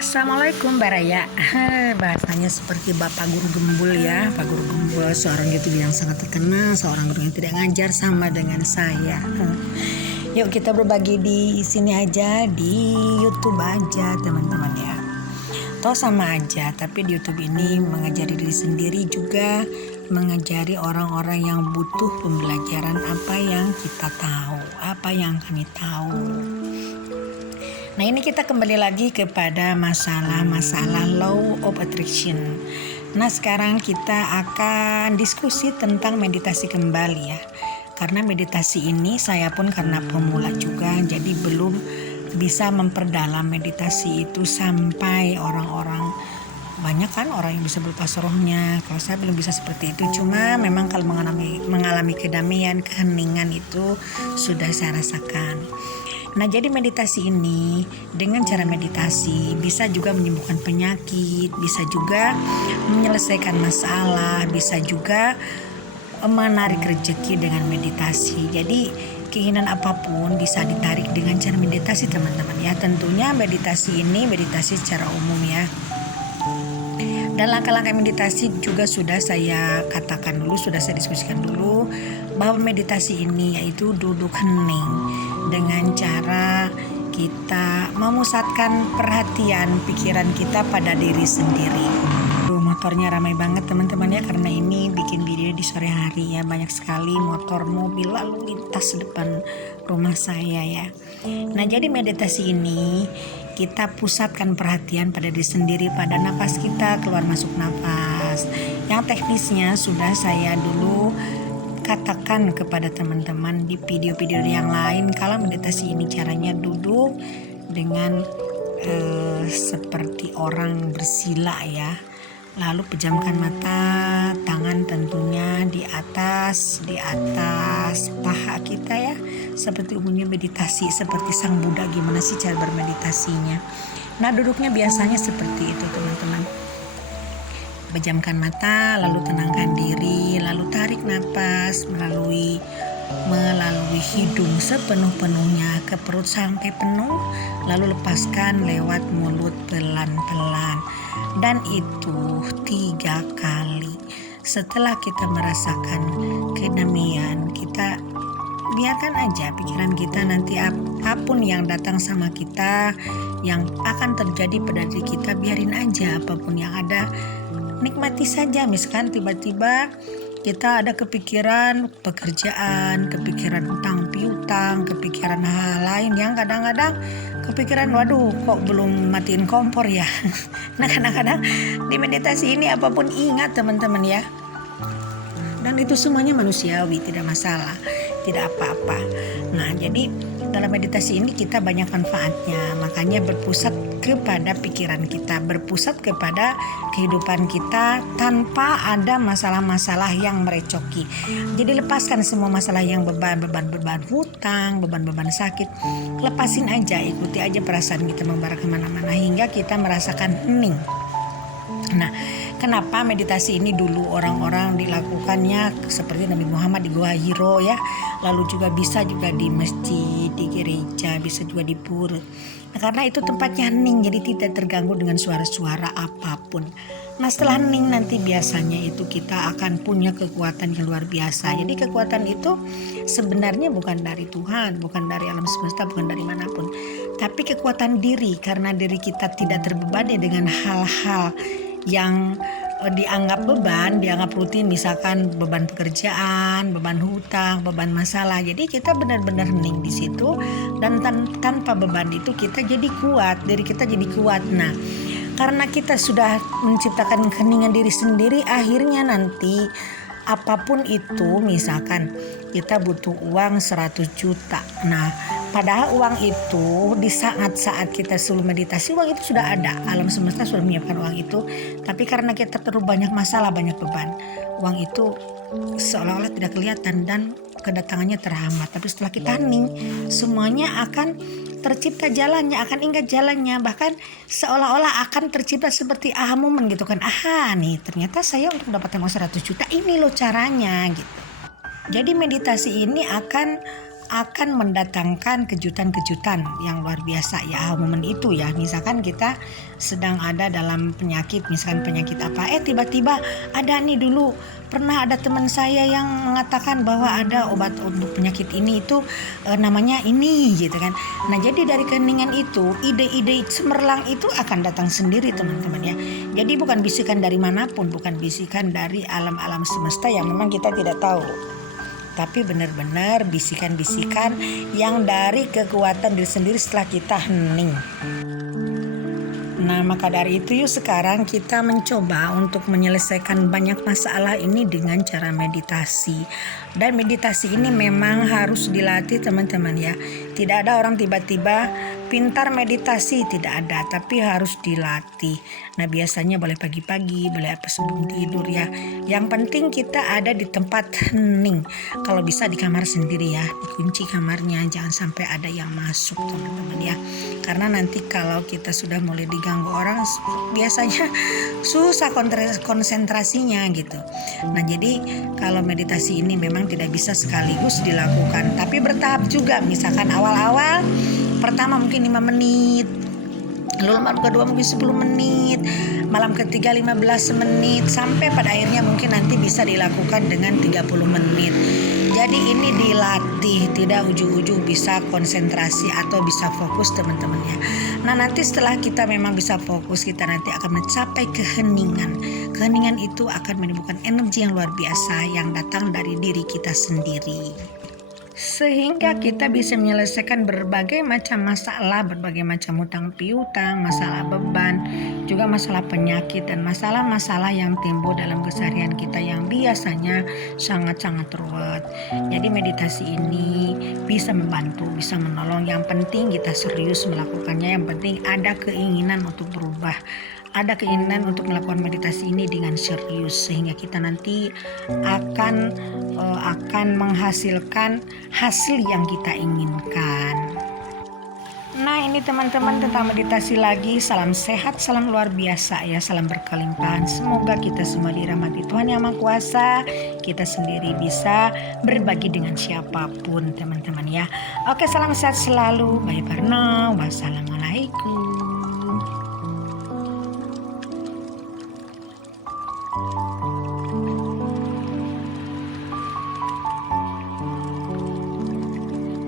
Assalamualaikum Baraya. Bahasanya seperti Bapak Guru Gembul ya. Pak Guru Gembul seorang youtuber yang sangat terkenal, seorang guru yang tidak ngajar sama dengan saya. Yuk kita berbagi di sini aja, di YouTube aja teman-teman ya. Toh sama aja, tapi di YouTube ini mengajari diri sendiri juga mengajari orang-orang yang butuh pembelajaran apa yang kita tahu, apa yang kami tahu. Nah ini kita kembali lagi kepada masalah law of attraction. Nah sekarang kita akan diskusi tentang meditasi kembali ya. Karena meditasi ini saya pun karena pemula juga, jadi belum bisa memperdalam meditasi itu sampai orang-orang banyak kan orang yang bisa berlepas rohnya. Kalau saya belum bisa seperti itu, cuma memang kalau mengalami kedamaian, keheningan itu sudah saya rasakan. Nah jadi meditasi ini dengan cara meditasi bisa juga menyembuhkan penyakit, bisa juga menyelesaikan masalah, bisa juga menarik rezeki dengan meditasi. Jadi keinginan apapun bisa ditarik dengan cara meditasi teman-teman ya. Tentunya meditasi ini meditasi secara umum ya. Dan langkah-langkah meditasi juga sudah saya katakan dulu, sudah saya diskusikan dulu bahwa meditasi ini yaitu duduk hening dengan cara kita memusatkan perhatian pikiran kita pada diri sendiri. Motornya ramai banget teman-teman ya, karena ini bikin video di sore hari ya, banyak sekali motor mobil lalu lintas depan rumah saya ya. Nah jadi meditasi ini kita pusatkan perhatian pada diri sendiri, pada napas kita, keluar masuk napas. Yang teknisnya sudah saya dulu katakan kepada teman-teman di video-video yang lain. Kalau meditasi ini caranya duduk dengan seperti orang bersila ya. Lalu pejamkan mata, tangan tentunya di atas paha kita ya. Seperti umumnya meditasi, seperti Sang Buddha gimana sih cara bermeditasinya. Nah duduknya biasanya seperti itu teman-teman. Pejamkan mata, lalu tenangkan diri, lalu tarik napas melalui hidung sepenuh-penuhnya ke perut sampai penuh, lalu lepaskan lewat mulut pelan-pelan. Dan itu 3 kali. Setelah kita merasakan kedamaian, kita biarkan aja pikiran kita, nanti apapun yang datang sama kita, yang akan terjadi pada diri kita, biarin aja apapun yang ada. Nikmati saja. Misalkan tiba-tiba kita ada kepikiran pekerjaan, kepikiran utang piutang, kepikiran hal lain yang kadang-kadang kepikiran, waduh kok belum matiin kompor ya. Nah kadang-kadang di meditasi ini apapun ingat teman-teman ya. Dan itu semuanya manusiawi, tidak masalah, tidak apa-apa. Nah jadi dalam meditasi ini kita banyak manfaatnya. Makanya berpusat kepada pikiran kita, berpusat kepada kehidupan kita tanpa ada masalah-masalah yang merecoki. Jadi lepaskan semua masalah yang beban hutang, beban sakit. Lepasin aja, ikuti aja perasaan kita membara kemana-mana hingga kita merasakan hening. Nah kenapa meditasi ini dulu orang-orang dilakukannya seperti Nabi Muhammad di Gua Hiro ya. Lalu juga bisa juga di masjid, di gereja, bisa juga di pura. Nah, karena itu tempatnya hening, jadi tidak terganggu dengan suara-suara apapun. Nah setelah hening nanti biasanya itu kita akan punya kekuatan yang luar biasa. Jadi kekuatan itu sebenarnya bukan dari Tuhan, bukan dari alam semesta, bukan dari manapun. Tapi kekuatan diri, karena diri kita tidak terbebani dengan hal-hal yang dianggap beban, dianggap rutin, misalkan beban pekerjaan, beban hutang, beban masalah. Jadi kita benar-benar hening di situ, dan tanpa beban itu kita jadi kuat, diri kita jadi kuat. Nah, karena kita sudah menciptakan keheningan diri sendiri, akhirnya nanti apapun itu, misalkan kita butuh uang 100 juta. Nah, padahal uang itu di saat-saat kita suruh meditasi, uang itu sudah ada. Alam semesta sudah menyiapkan uang itu. Tapi karena kita terlalu banyak masalah, banyak beban, uang itu seolah-olah tidak kelihatan dan kedatangannya terhambat. Tapi setelah kita hening, semuanya akan tercipta jalannya, akan ingat jalannya. Bahkan seolah-olah akan tercipta seperti aha moment gitu kan. Aha nih, ternyata saya untuk mendapatkan uang 100 juta ini loh caranya gitu. Jadi meditasi ini akan akan mendatangkan kejutan-kejutan yang luar biasa ya. Momen itu ya, misalkan kita sedang ada dalam penyakit, misalkan penyakit apa, tiba-tiba ada nih, dulu pernah ada teman saya yang mengatakan bahwa ada obat untuk penyakit ini itu namanya ini gitu kan. Nah, jadi dari keheningan itu ide-ide cemerlang itu akan datang sendiri teman-teman ya. Jadi bukan bisikan dari manapun, bukan bisikan dari alam-alam semesta yang memang kita tidak tahu, tapi benar-benar bisikan-bisikan yang dari kekuatan diri sendiri setelah kita hening. Nah, maka dari itu yuk sekarang kita mencoba untuk menyelesaikan banyak masalah ini dengan cara meditasi. Dan meditasi ini memang harus dilatih teman-teman ya. Tidak ada orang tiba-tiba pintar meditasi, tidak ada, tapi harus dilatih. Nah, biasanya boleh pagi-pagi, boleh apa sebelum tidur ya. Yang penting kita ada di tempat hening. Kalau bisa di kamar sendiri ya, dikunci kamarnya, jangan sampai ada yang masuk teman-teman ya. Karena nanti kalau kita sudah mulai diganggu orang, biasanya susah konsentrasinya gitu. Nah, jadi kalau meditasi ini memang tidak bisa sekaligus dilakukan, tapi bertahap juga. Misalkan awal-awal pertama mungkin 5 menit, lalu malam kedua mungkin 10 menit, malam ketiga 15 menit, sampai pada akhirnya mungkin nanti bisa dilakukan dengan 30 menit. Jadi ini dilatih, tidak ujung-ujung bisa konsentrasi atau bisa fokus teman-teman ya. Nah, nanti setelah kita memang bisa fokus, kita nanti akan mencapai keheningan. Keheningan itu akan menimbulkan energi yang luar biasa yang datang dari diri kita sendiri, sehingga kita bisa menyelesaikan berbagai macam masalah, berbagai macam hutang piutang, masalah beban, juga masalah penyakit dan masalah-masalah yang timbul dalam keseharian kita yang biasanya sangat-sangat ruwet. Jadi meditasi ini bisa membantu, bisa menolong. Yang penting kita serius melakukannya, yang penting ada keinginan untuk berubah, ada keinginan untuk melakukan meditasi ini dengan serius, sehingga kita nanti akan menghasilkan hasil yang kita inginkan. Nah, ini teman-teman tentang meditasi lagi. Salam sehat, salam luar biasa ya, salam berkelimpahan. Semoga kita semua dirahmati Tuhan Yang Maha Kuasa. Kita sendiri bisa berbagi dengan siapapun teman-teman ya. Oke, salam sehat selalu. Bye for now. Wassalamualaikum.